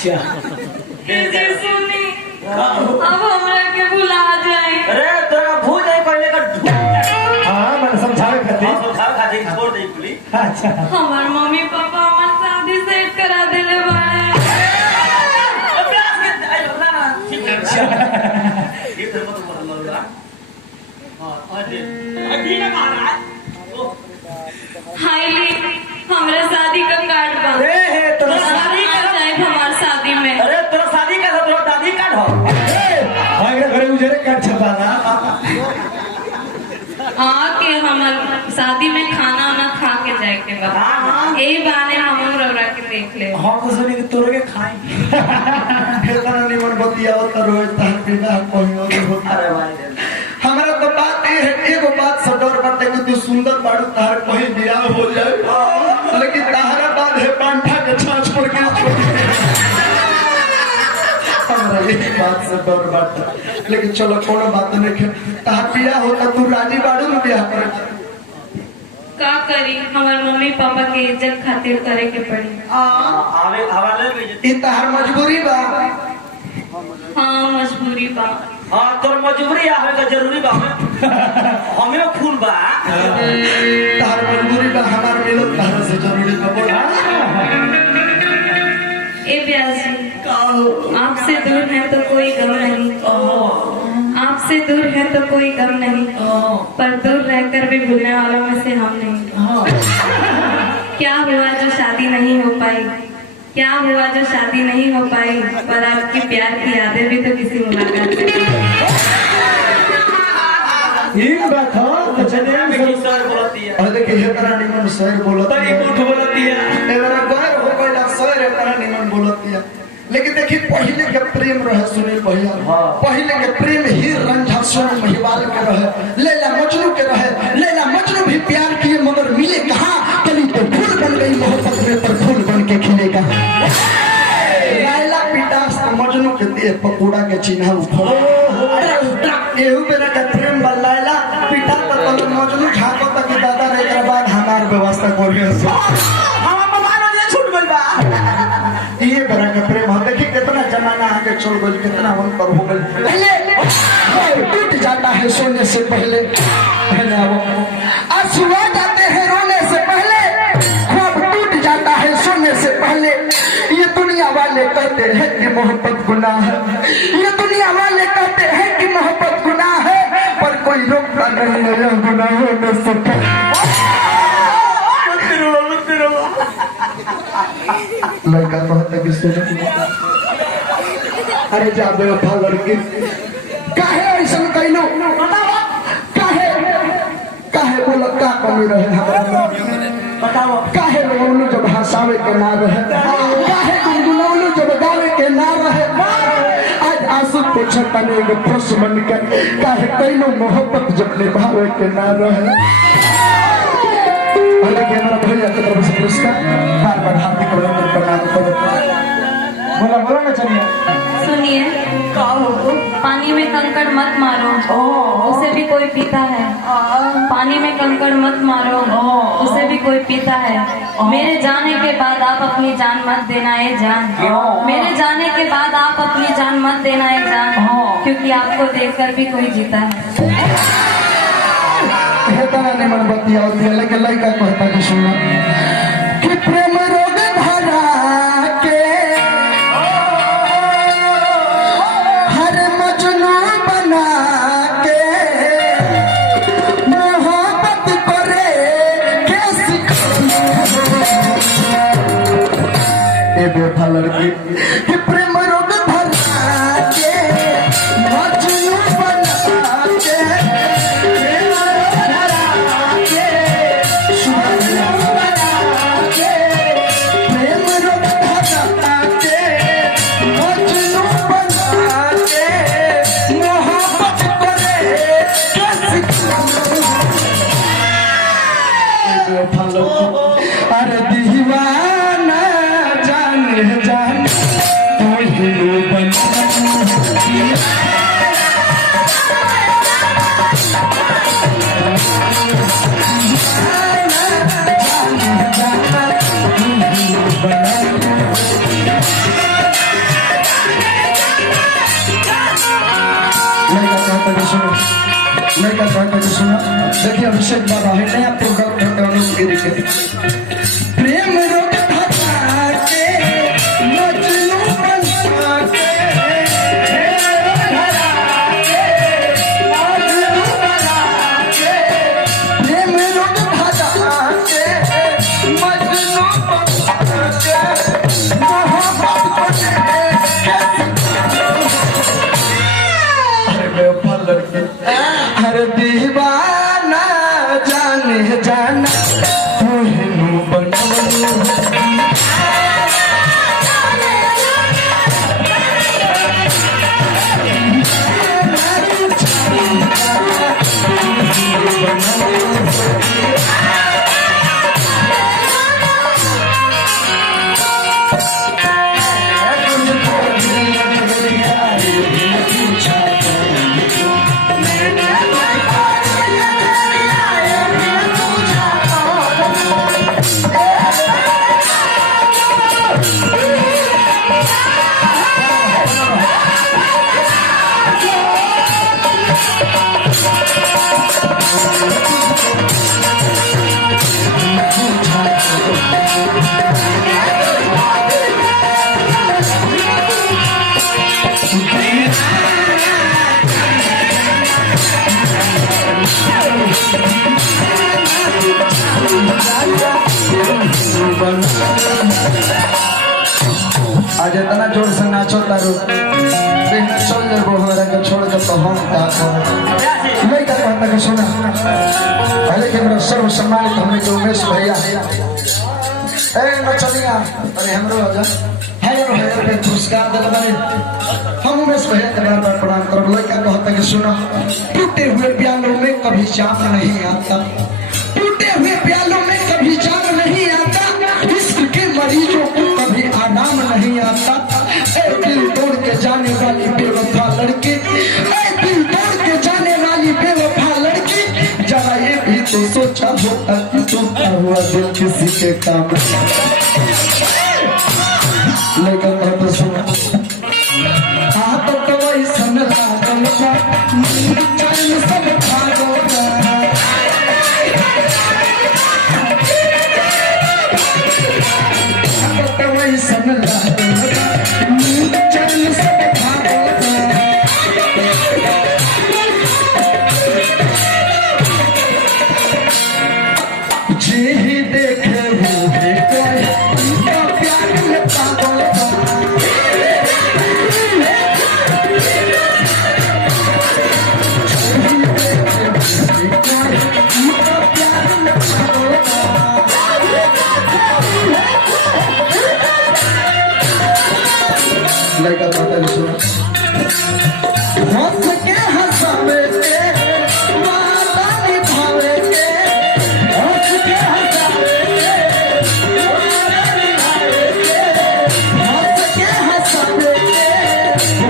अच्छा जी सुनी अब हमरा के भुला जाए। अरे तोरा भूल जाए पहले का हां मैं समझावे खातिर छोड़ दे पुली। अच्छा हमार मम्मी पापा हमार शादी सेट करा देले बाड़े। अभ्यास के आई ना ठीक है ये तो मत बोल लो हां अभी ना महाराज हाईली हमरा शादी का कार्ड बा। अरे हे तोरा शादी आ जाए हमार शादी में। अरे तोरा शादी का तोरा दादी कार्ड हो भागे घरे उजरे काट छपा ना आके हमर शादी में खाना ना खा के जाए के बा। यही बहाने हम रौरा के देख ले। हम तो सुनी कि तोरे के खाई केतना निमन बतिया होता रोज तहर बिना कहियो नहीं होता। अरे भाई हमरा तो बात ये है, एगो बात से डर बाटे कि तू सुंदर बाड़ू तहर कहीं बियाह हो जाए, लेकिन तहरा बाद है पांठा के छाछ पर के हमरा ये बात से डर बाटे। लेकिन चलो कोनो बात नहीं है, तहर बियाह होता तू राजी बाड़ू न बियाह करे। का करी हमार मम्मी पापा के इज्जत खातिर करे के पड़ी। आवे हवाले में ई तहर मजबूरी बा। हाँ मजबूरी बा। हां तोर मजबूरी आवे का जरूरी बा हमें खून बा तहर मजबूरी बा, हमार मिलत तहर से जरूरी बा। बोला ए ब्यासी आपसे दूर है तो कोई गम नहीं, आपसे दूर है तो कोई गम नहीं, पर दूर रहकर भी भूलने वालों में से हम नहीं। क्या हुआ जो शादी नहीं हो पाई, क्या हुआ जो शादी नहीं हो पाई, पर आपकी प्यार की यादें भी तो किसी मुलाकात से। एक बात हो तो चले में की सर बोलती है और देखिए ये तरह निमन शेर बोलती तनी उठ बोलती है एवरा गैर हो गइला शेर तरह निमन बोलती है। लेकिन देखिए पहले के प्रेम रहे सुनील भैया, पहले के प्रेम ही रंझा सोन महिवाल के रहे, लैला मजनू के रहे। लैला मजनू भी प्यार किए मगर मिले कहाँ, कली तो फूल बन गई मोहब्बत में पर फूल बन के खिले कहाँ। लैला पिटास मजनू के दिए पकोड़ा के चिन्ह उफड़ एहू बेरा का प्रेम बा। लैला पिटा तो मजनू झाको तक दादा रे के बाद हमार व्यवस्था कर के हम मान ले छूट गइल बा ये बेरा का प्रेम हो। देखिए कितना जमाना आगे चल गई, कितना अंतर हो गई। पहले टूट जाता है सोने से पहले, आंसुआ जाते हैं रोने से पहले, ख्वाब टूट जाता है सोने से पहले। ये दुनिया वाले कहते हैं कि मोहब्बत गुनाह है, ये दुनिया वाले कहते हैं कि मोहब्बत गुनाह है, पर कोई रोकता नहीं है यह गुनाह होने से पहले। लड़का कहता कि सुनो अरे जा बेवफा लड़की काहे ऐसा कहलो, काहे काहे बोला का कमी रहे हमरा बताओ। काहे रोलू जब हंसावे के ना रहे, काहे गुनगुनौलू जब गावे के ना रहे। आज आंसू पोछा तने एगो प्रश्न बन के काहे कहलो मोहब्बत जब निभावे के ना रहे। हालांकि हमारा भैया की तरफ से पुरस्कार बार बार हार्दिक अभिनंदन प्रदान करो। बोला बोला ना चलिए सुनिए पानी में कंकड़ मत मारो, उसे भी कोई पीता है। पानी में कंकड़ मत मारो, उसे भी कोई पीता है। मेरे जाने के बाद आप अपनी जान मत देना ए जान, मेरे जाने के बाद आप अपनी जान मत देना ए जान, क्योंकि आपको देखकर भी कोई जीता है। नहीं मन बतिया होती है, लेकिन लड़का कहता कि सुनो कि प्रेम रोग भरा के हर मजनू बना के मोहब्बत करे के सिखाए बेटा लड़की कि प्रेम रोग भरा के मजनू बना के अरे दीवाना जान जान कहता है सुनो, लड़का कहता है सुनो, देखिए अभिषेक बाबा है नया प्रोग्राम करते हैं गिरी के प्रेम रोग धरा के मजनू बना के प्रेम रोग धरा के मजनू बना के मोहब्बत को हर दीवाना जाने जाना तुहनु बनवनु आज इतना जोर से नाचो तारो बिना चल ले बोहरा के छोड़ के तो हम का करो नहीं का कहता के सुना पहले के मेरा सर्व सम्मानित हमने के उमेश भैया ए नचलिया अरे हमरो आजा हायर हायर के पुरस्कार दे बने हम उमेश भैया के बार-बार प्रणाम करब लड़का कहता के सुना टूटे हुए प्यालों में कभी जाम नहीं आता टूटे हुए प्यालों में कभी जाम नहीं आता इश्क के मरीजों को कभी आराम नहीं आता ए दिल तोड़ के जाने वाली बेवफा लड़की ए दिल तोड़ के जाने वाली बेवफा लड़की जरा ये भी तो सोचा होता कि टूटा हुआ दिल किसी के काम लेकिन तो सुना तो कवई सन लागल बा चल सब भागो सन चल सब जी देखे वो है कोई प्यार में पागल लड़का कहता है सुनो हंस के हंसावे के वादा निभावे के हंस के हंसावे के वादा निभावे के हंस के हंसावे के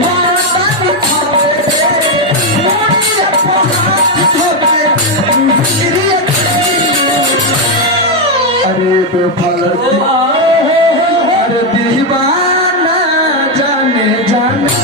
वादा निभावे के मोरी अपहार हो गए अरे बेवफा लड़की अरे दीवाना जाने जाने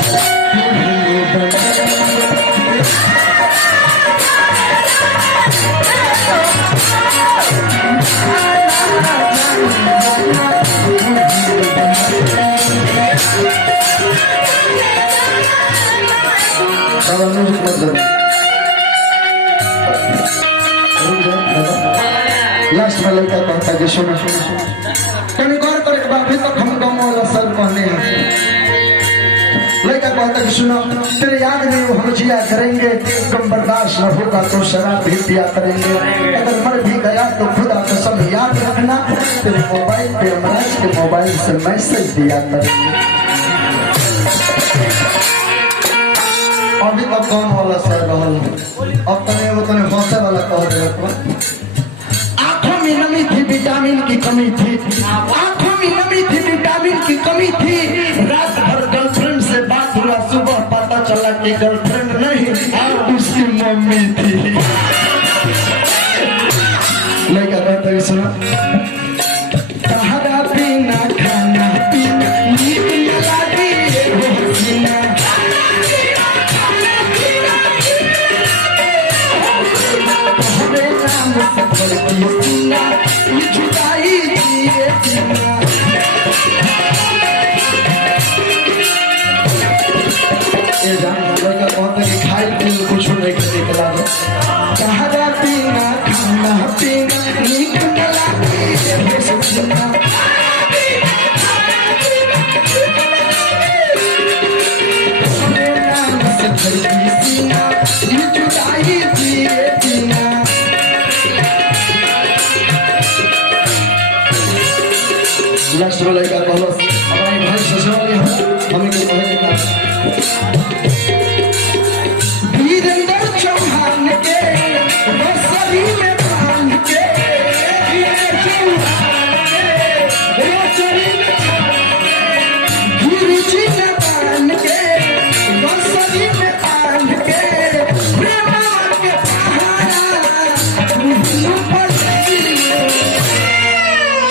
लास्ट में लड़का कहता है कि सुनो कहीं गौर करे के बाद तक हम गम वाला सर पहने हैं लड़का कहता है कि सुनो तेरे याद में वो हम जिया करेंगे गम बर्दाश्त न होगा तो शराब भी पिया करेंगे अगर मर भी गया तो खुदा कसम याद रखना तेरे मोबाइल पे अमराज के मोबाइल से मैसेज दिया करेंगे अभी तक कौन वाला सर रहल अब तने वो तने हंसे वाला कह दे आंखों में नमी थी विटामिन की कमी थी आंखों में नमी थी विटामिन की कमी थी रात भर गर्लफ्रेंड से बात हुआ सुबह पता चला कि गर्लफ्रेंड नहीं उसकी मम्मी थी लड़का कहता है सुनो तहरा पीना खाना पीना नींद लगी हो सीना जान लड़का कहता कि खाई पी कुछ नहीं करने के लागे कहारा पीना खाना पीना नीक न लागे हे सुना से भरी सीना ये जुदाई दिए दीना लास्ट वाला का कहलो हमारी भाई ससुराली हमें के कहे के वीरेंद्र चौहान के रसरी में बांध के गुरुजी ने बांध के रसरी में बांध के प्रेम के पहाड़ा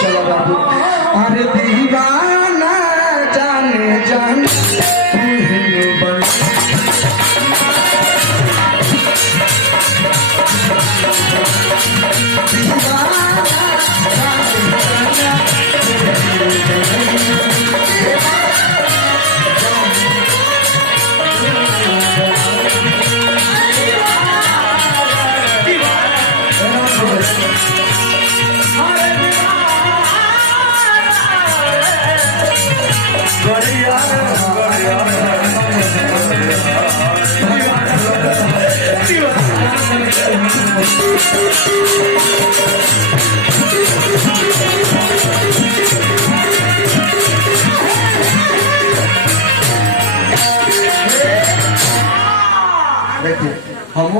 चलो बाबू अरे दीवाना जाने जान देखिए हम